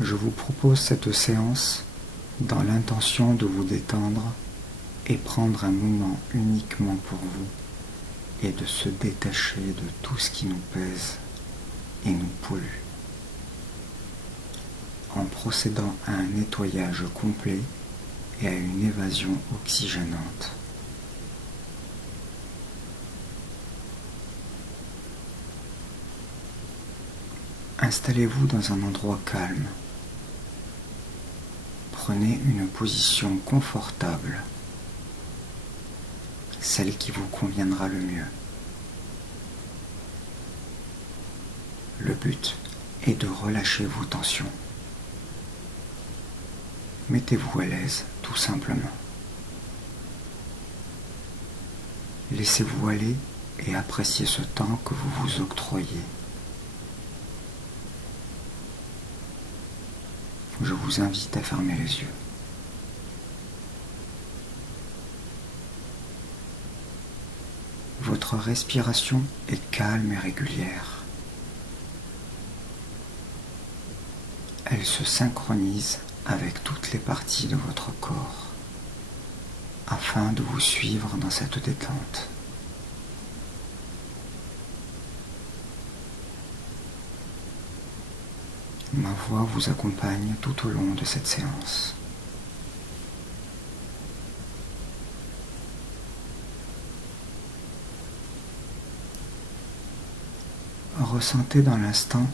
Je vous propose cette séance dans l'intention de vous détendre et prendre un moment uniquement pour vous et de se détacher de tout ce qui nous pèse et nous pollue. En procédant à un nettoyage complet et à une évasion oxygénante. Installez-vous dans un endroit calme. Prenez une position confortable, celle qui vous conviendra le mieux. Le but est de relâcher vos tensions. Mettez-vous à l'aise, tout simplement. Laissez-vous aller et appréciez ce temps que vous vous octroyez. Je vous invite à fermer les yeux. Votre respiration est calme et régulière. Elle se synchronise avec toutes les parties de votre corps afin de vous suivre dans cette détente. Ma voix vous accompagne tout au long de cette séance. Ressentez dans l'instant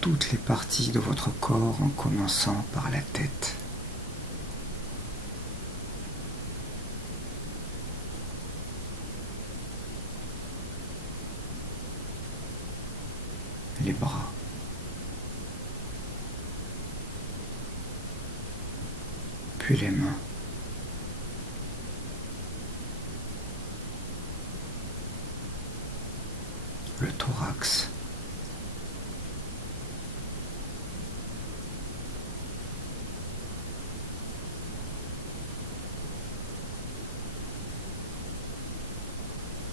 toutes les parties de votre corps en commençant par la tête. Les bras. Puis les mains. Le thorax.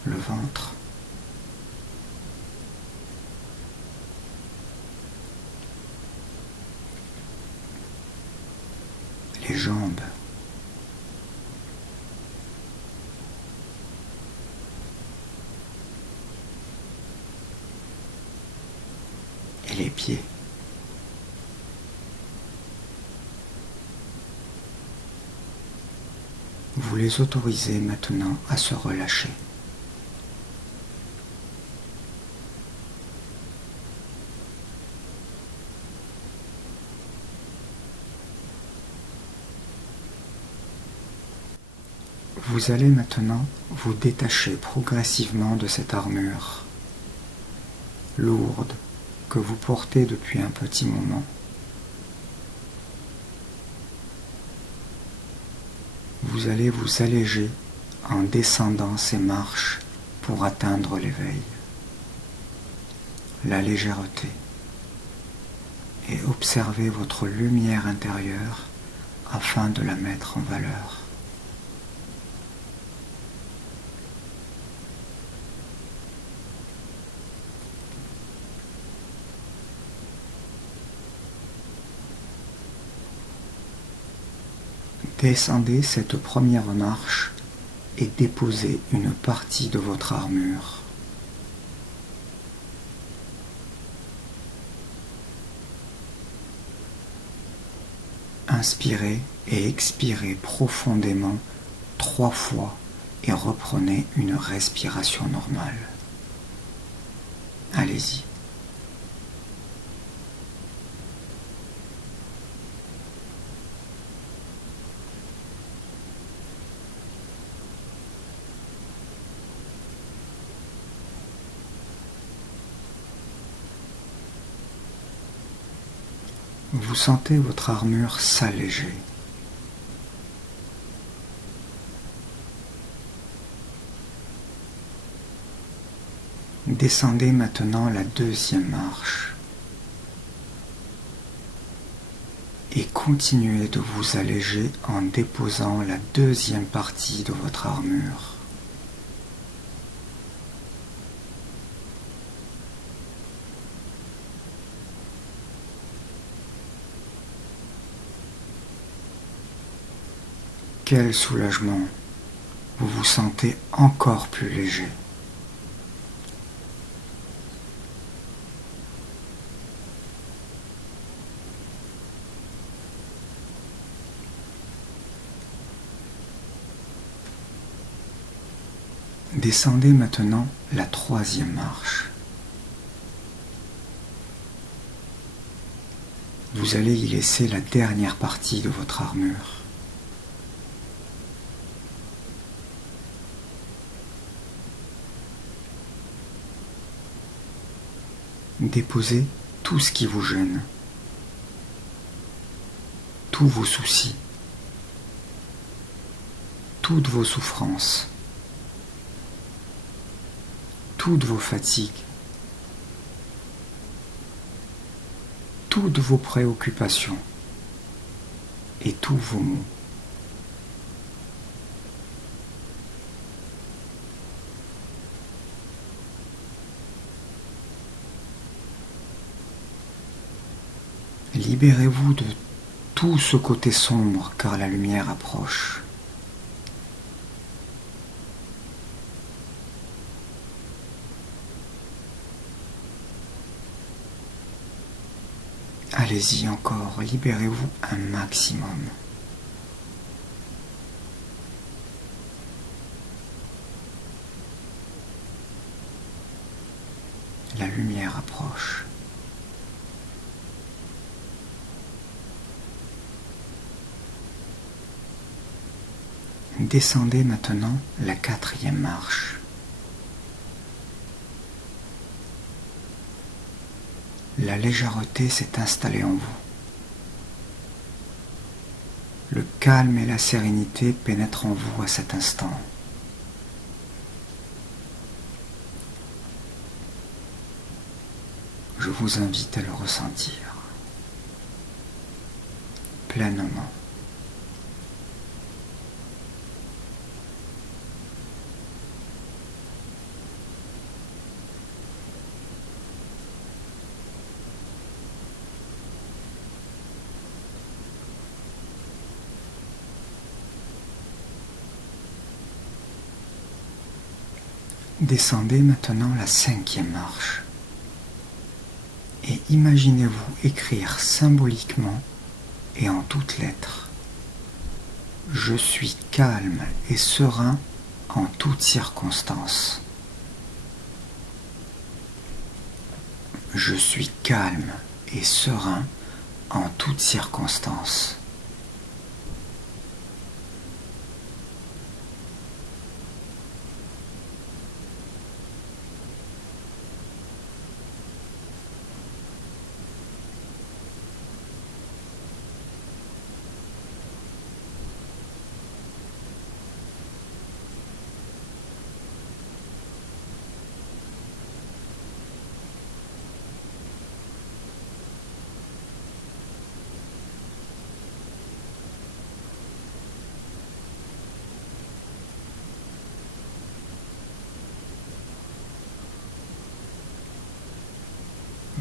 Le ventre. Les jambes. Et les pieds. Vous les autorisez maintenant à se relâcher. Vous allez maintenant vous détacher progressivement de cette armure lourde que vous portez depuis un petit moment. Vous allez vous alléger en descendant ces marches pour atteindre l'éveil, la légèreté, et observer votre lumière intérieure afin de la mettre en valeur. Descendez cette première marche et déposez une partie de votre armure. Inspirez et expirez profondément 3 fois et reprenez une respiration normale. Allez-y. Vous sentez votre armure s'alléger. Descendez maintenant la deuxième marche et continuez de vous alléger en déposant la deuxième partie de votre armure. Quel soulagement! Vous vous sentez encore plus léger. Descendez maintenant la 3e marche. Vous allez y laisser la dernière partie de votre armure. Déposez tout ce qui vous gêne, tous vos soucis, toutes vos souffrances, toutes vos fatigues, toutes vos préoccupations et tous vos maux. Libérez-vous de tout ce côté sombre car la lumière approche. Allez-y encore, libérez-vous un maximum. La lumière approche. Descendez maintenant la 4e marche. La légèreté s'est installée en vous. Le calme et la sérénité pénètrent en vous à cet instant. Je vous invite à le ressentir pleinement. Descendez maintenant la 5e marche et imaginez-vous écrire symboliquement et en toutes lettres: je suis calme et serein en toutes circonstances. Je suis calme et serein en toutes circonstances.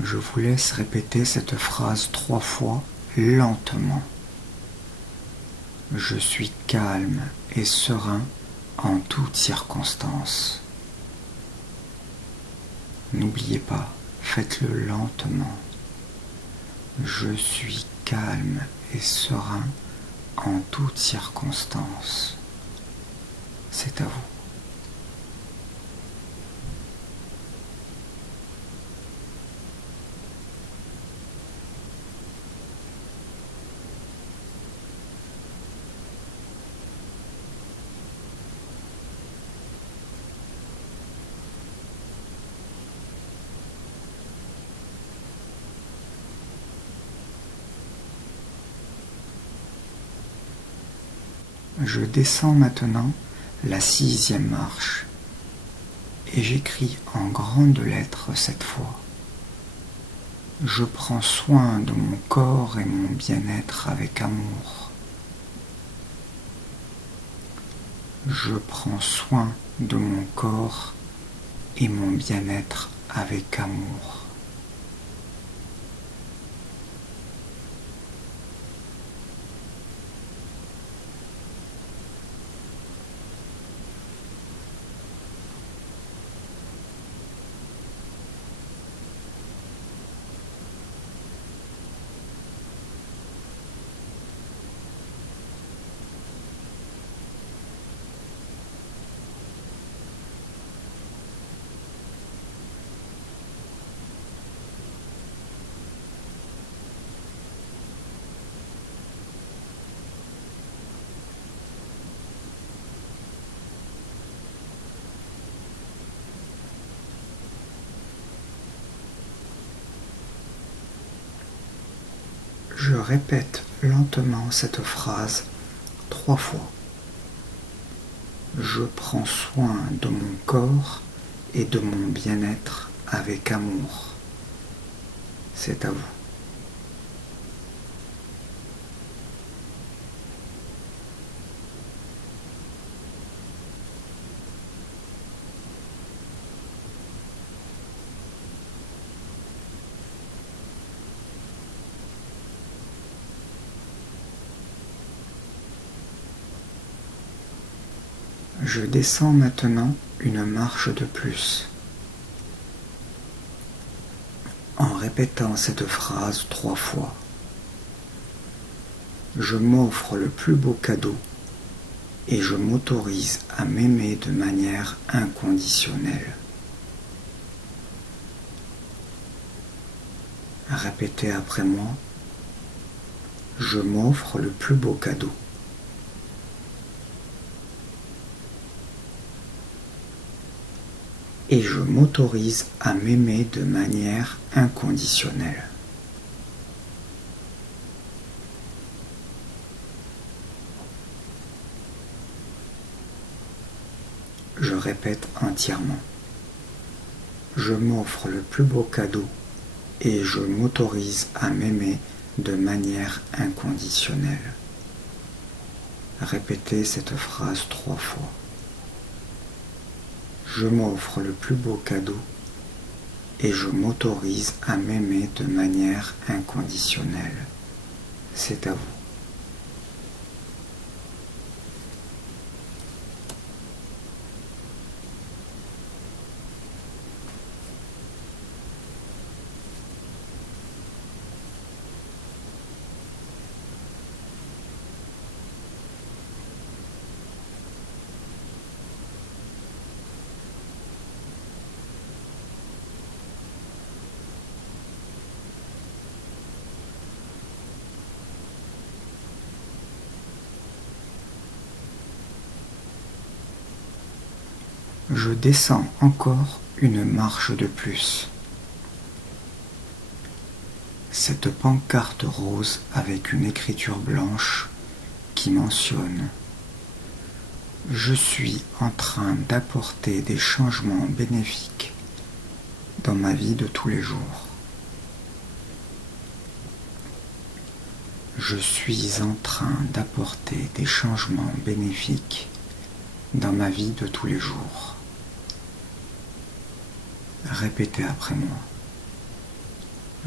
Je vous laisse répéter cette phrase 3 fois lentement. Je suis calme et serein en toutes circonstances. N'oubliez pas, faites-le lentement. Je suis calme et serein en toutes circonstances. C'est à vous. Je descends maintenant la 6e marche et j'écris en grandes lettres cette fois. Je prends soin de mon corps et mon bien-être avec amour. Je prends soin de mon corps et mon bien-être avec amour. Je répète lentement cette phrase 3 fois. Je prends soin de mon corps et de mon bien-être avec amour. C'est à vous. Je descends maintenant une marche de plus. En répétant cette phrase 3 fois, je m'offre le plus beau cadeau et je m'autorise à m'aimer de manière inconditionnelle. Répétez après moi, je m'offre le plus beau cadeau. Et je m'autorise à m'aimer de manière inconditionnelle. Je répète entièrement. Je m'offre le plus beau cadeau et je m'autorise à m'aimer de manière inconditionnelle. Répétez cette phrase 3 fois. Je m'offre le plus beau cadeau et je m'autorise à m'aimer de manière inconditionnelle. C'est à vous. Je descends encore une marche de plus. Cette pancarte rose avec une écriture blanche qui mentionne « Je suis en train d'apporter des changements bénéfiques dans ma vie de tous les jours. Je suis en train d'apporter des changements bénéfiques dans ma vie de tous les jours. » Répétez après moi.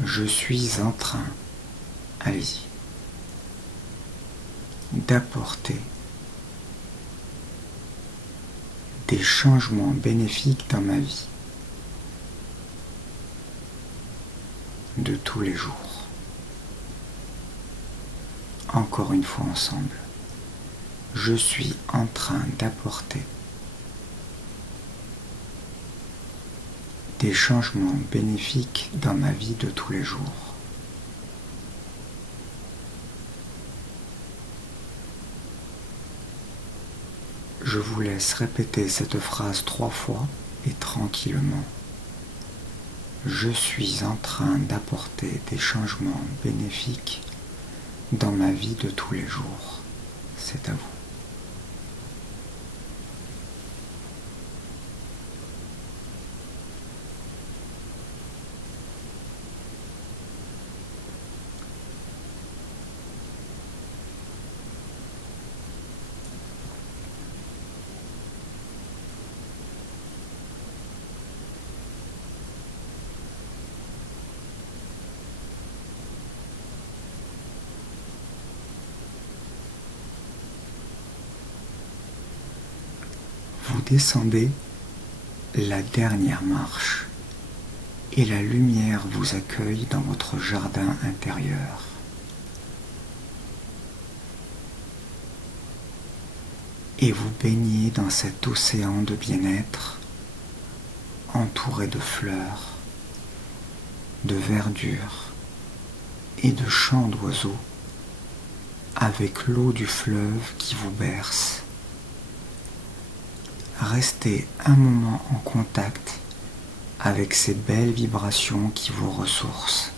Je suis en train, allez-y, d'apporter des changements bénéfiques dans ma vie de tous les jours. Encore une fois ensemble. Je suis en train d'apporter des changements bénéfiques dans ma vie de tous les jours. Je vous laisse répéter cette phrase 3 fois et tranquillement. Je suis en train d'apporter des changements bénéfiques dans ma vie de tous les jours. C'est à vous. Vous descendez la dernière marche et la lumière vous accueille dans votre jardin intérieur. Et vous baignez dans cet océan de bien-être entouré de fleurs, de verdure et de chants d'oiseaux avec l'eau du fleuve qui vous berce. Restez un moment en contact avec ces belles vibrations qui vous ressourcent.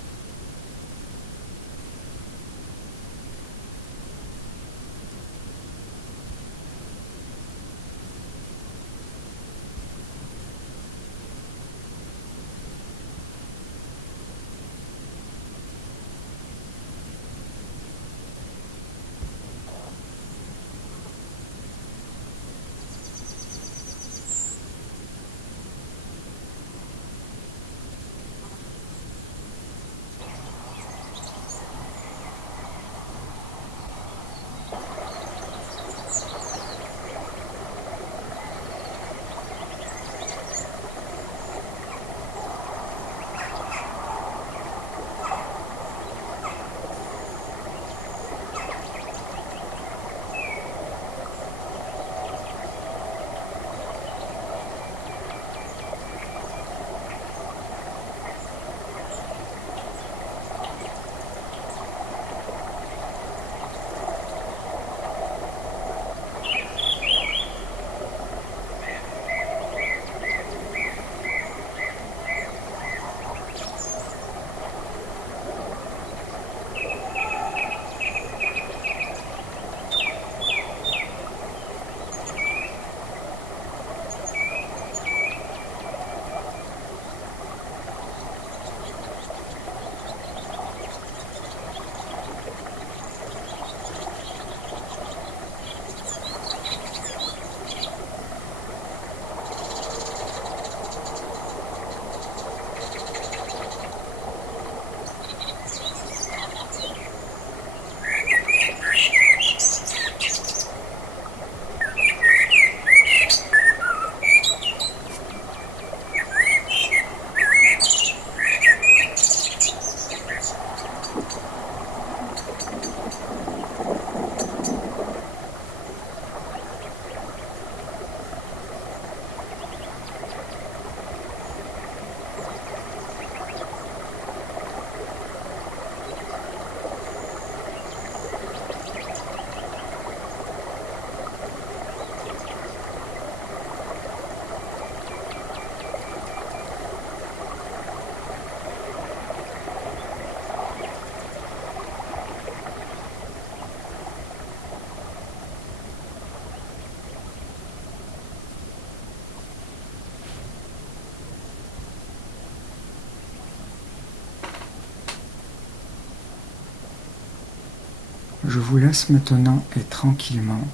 Je vous laisse maintenant et tranquillement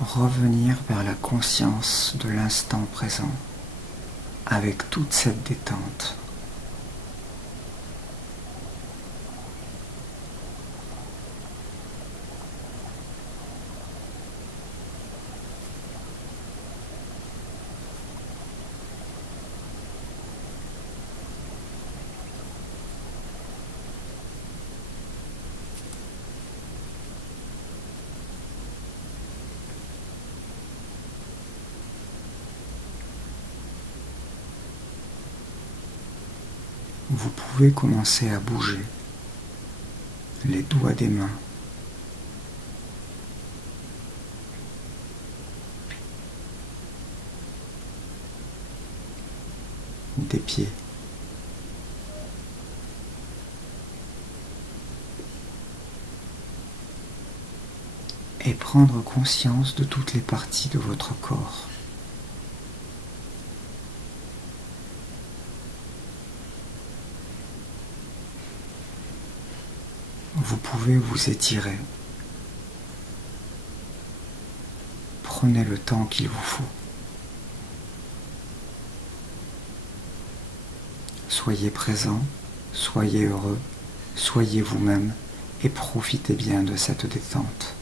revenir vers la conscience de l'instant présent avec toute cette détente. Vous pouvez commencer à bouger les doigts des mains, des pieds, et prendre conscience de toutes les parties de votre corps. Vous pouvez vous étirer. Prenez le temps qu'il vous faut. Soyez présent, soyez heureux, soyez vous-même et profitez bien de cette détente.